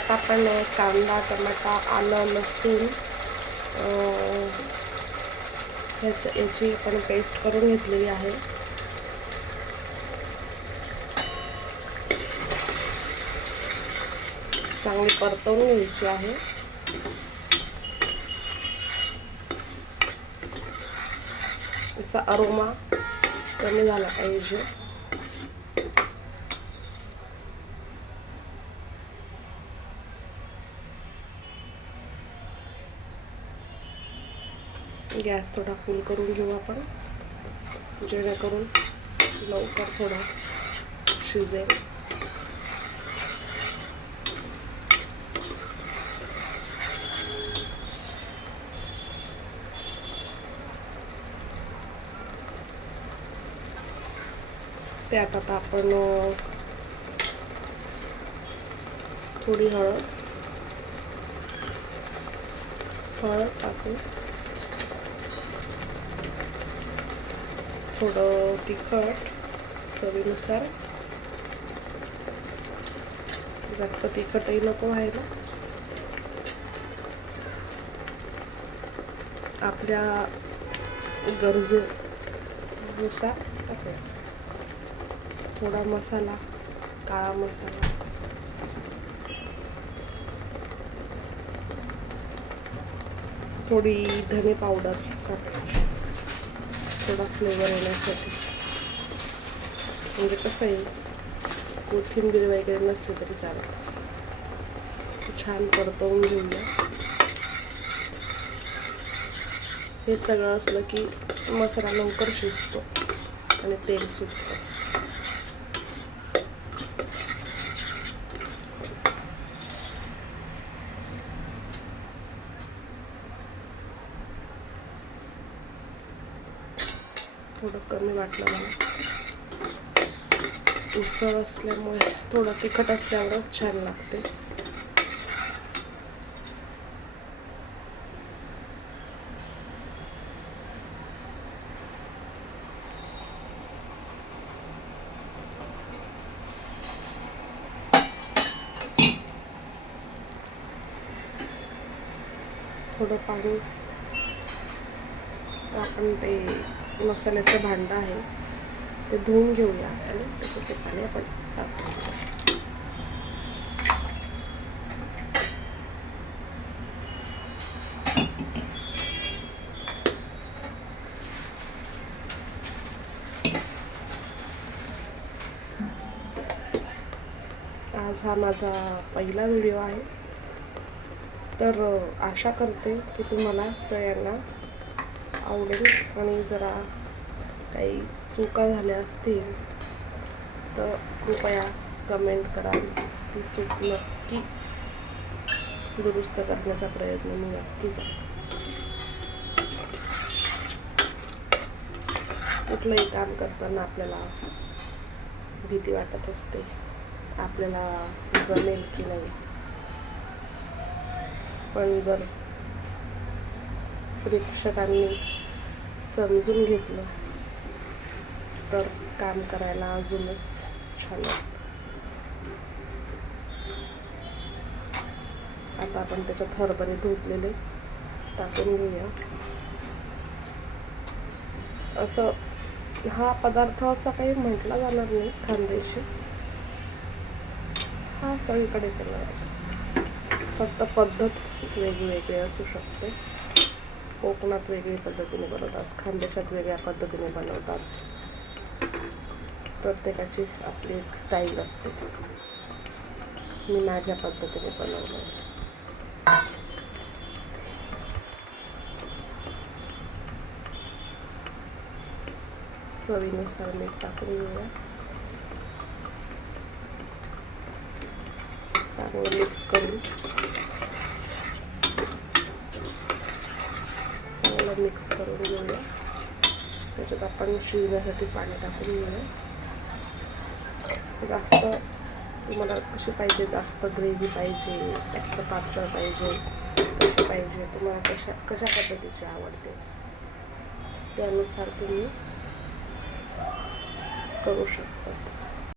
त्यात आपण कांदा, टमाटा, आलं, लसूण याची आपण पेस्ट करून घेतलेली आहे. चांगली परतवून घ्यायची आहे. याचा अरोमा कमी झाला पाहिजे. गॅस थोडा फुल करून घेऊ आपण, जेणेकरून लवकर थोडा शिजेल. त्यात आता आपण थोडी हळद टाकू, थोडं तिखट चवीनुसार. जास्त तिखटही नको व्हायला. आपल्या गरजेनुसार टाकायचं. थोडा मसाला, काळा मसाला, थोडी धने पावडर टाकायची, थोडा फ्लेवर येण्यासाठी. म्हणजे कसं आहे, कोथिंबीर वगैरे नसली तरी चालेल. छान परतवून घेऊया. हे सगळं असलं की मसाला लवकर शिजतो आणि तेल सुटतं. थोडं कमी वाटलं मला. उसळ असल्यामुळे थोडं तिखट असल्यावरच छान लागते. थोडं पाणी, आपण ते मसाल्याचं भांडं आहे ते धुवून घेऊया आणि त्याच्यात ते पाणी आपण टाकू. आज हा माझा पहिला व्हिडिओ आहे, तर आशा करते की तुम्हाला सगळ्यांना आवडेल. आणि जरा काही चुका झाल्या असतील तर कृपया कमेंट करा. ती चूक नक्की दुरुस्त करण्याचा प्रयत्न मी नक्की करते. कुठलंही काम करताना आपल्याला भीती वाटत असते, आपल्याला जमेल की नाही. पण जर प्रेक्षकांनी समजून घेतलं तर काम करायला अजूनच छान वाटतं. आता आपण त्याच्यात हरभरे धुतलेले टाकून घेऊया. असं हा पदार्थ असा काही म्हटला जाणार नाही खानदेशी, हा सगळीकडे केला जातो. फक्त पद्धत वेगवेगळी असू शकते. कोकणात वेगळी पद्धतीने बनवतात, खानदेशात वेगळ्या पद्धतीने बनवतात. प्रत्येकाची आपली एक स्टाईल असते. मी माझ्या पद्धतीने बनवलं. चवीनुसार मीठ टाकून घेऊया. चांगलं मिक्स करून घेऊया. त्याच्यात आपण शिजण्यासाठी पाणी टाकून घेऊया. जास्त तुम्हाला कशी पाहिजे, जास्त ग्रेव्ही पाहिजे, जास्त पातळ पाहिजे, कशी पाहिजे, तुम्हाला कशा पद्धतीची आवडते त्यानुसार तुम्ही करू शकतात.